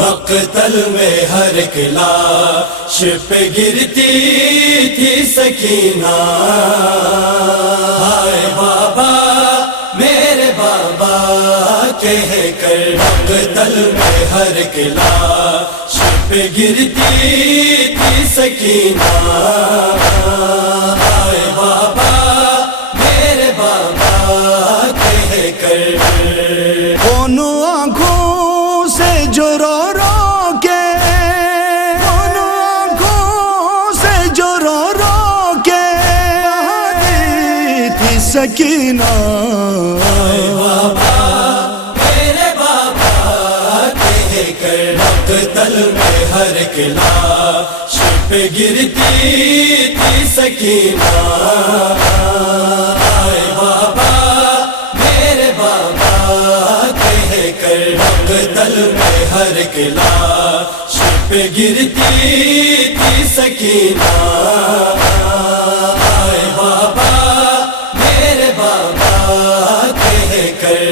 مقتل میں ہر ایک لاش پہ گرتی تھی سکینہ، ہائے بابا میرے بابا کہہ کر مقتل میں ہر ایک لاش پہ گرتی تھی سکینہ، ہائے بابا میرے بابا کہہ کر دونوں آنکھوں سے جو رو رو کے، دونوں آنکھوں سے جو رو رو کے بہاتی تھی سکینہ، بابا میرے بابا کہہ کر مقتل میں ہر ایک لاش پہ گرتی تھی سکینہ، ہائے بابا میرے بابا کہہ کر مقتل میں ہر ایک لاش پہ گرتی تھی سکینہ، ہائے بابا میرے بابا کہہ کر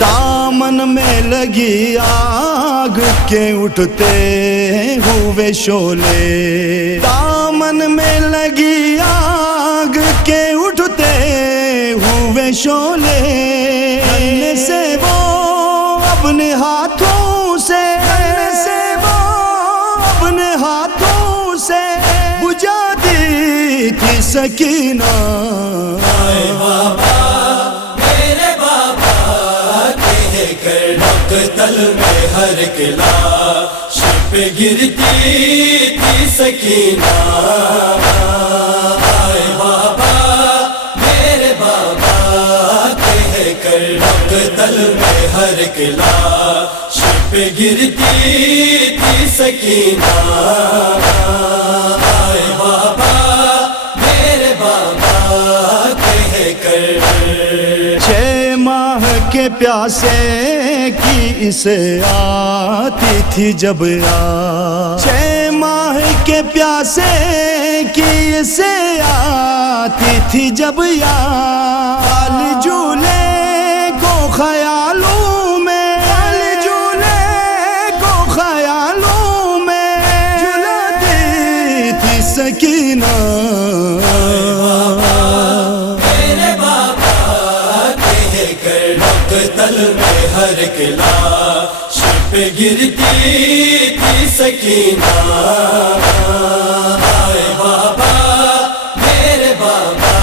دامن میں لگی آگ کے اٹھتے ہوئے شعلے، دامن میں لگی آگ کے اٹھتے ہوئے شعلے، جلنے سے وہ اپنے ہاتھوں سے، جلنے سے وہ اپنے ہاتھوں سے بجھاتی تھی سکینہ، ہائے بابا میرے بابا کہہ کر مقتل میں ہر ایک لاش پہ گرتی تھی سکینہ، ہائے بابا میرے بابا کہہ کر مقتل میں ہر ایک لاش پہ گرتی تھی سکینہ، ہائے بابا میرے بابا کہہ کر 6 ماہ کے پیاسے کی اسے آتی تھی جب یاد، 6 ماہ کے پیاسے کی اسے آتی تھی جب یاد، جھولے کو خیالوں میں، جھولے کو خیالوں میں جھلاتی تھی سکینہ، میرے بابا کہہ کر مقتل میں ہر ایک لاش پہ گرتی تھی سکینہ، ہائے بابا میرے بابا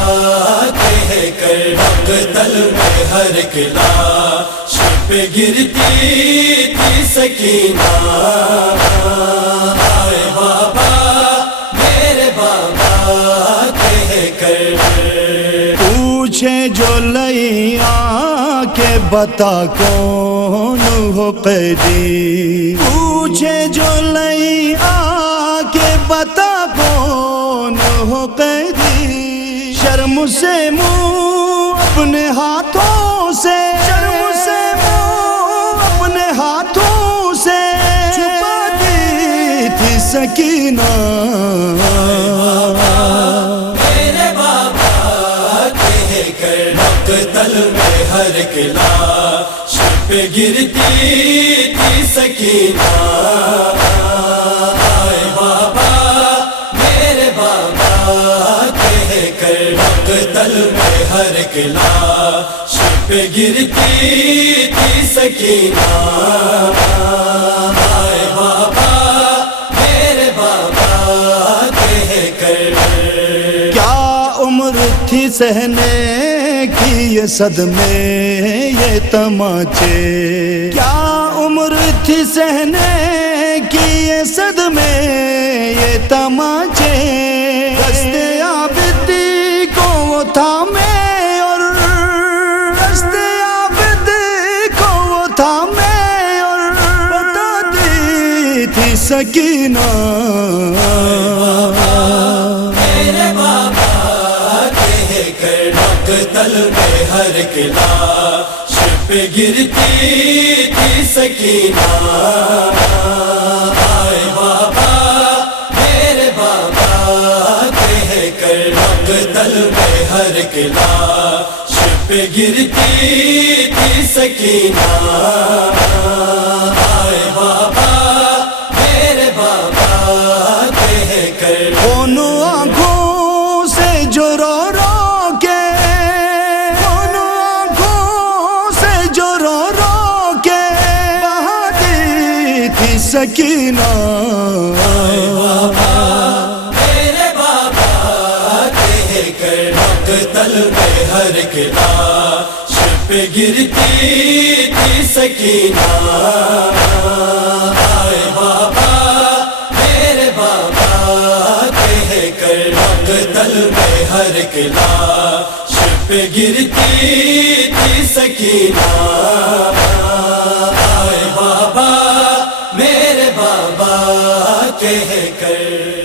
کہہ کر مقتل میں ہر ایک لاش پہ گرتی تھی سکینہ، ہائے بابا میرے بابا کہہ کر پوچھے جو لئیاں کہ بتا کون ہو قیدی، پوچھے جو لئیاں کہ بتا کون ہو قیدی، شرم سے منہ اپنے ہاتھوں سے، شرم سے منہ اپنے ہاتھوں سے چھپاتی تھی سکینہ، میرے بابا کہہ کر مقتل میں ہر ایک لاش پہ گرتی تھی سکینہ، ہائے بابا میرے بابا کہہ کر مقتل میں ہر ایک لاش پہ گرتی تھی سکینہ، ہائے بابا میرے بابا کہہ کر کیا عمر تھی سہنے کی یہ صدمے یہ تماچے، کیا عمر تھی سہنے کی یہ صدمے یہ تماچے، دستے عابدی کو وہ تھامے اور دستے عابدی کو وہ تھامے اور بتاتی تھی سکینہ، میرے بابا کہہ کر مقتل میں ہر ایک لاش پہ گرتی تھی سکینہ، ہائے بابا میرے بابا کہہ کر مقتل میں ہر ایک لاش پہ گرتی تھی سکینہ، ہائے بابا سکینہ میرے بابا کہہ کر مقتل میں ہر قلعہ شب پہ گرتی تھی سکینہ آئے بابا میرے بابا کہہ کر مقتل میں ہر قلعہ شب پہ گرتی تھی سکینہ آئے بابا میرے بابا کہہ کر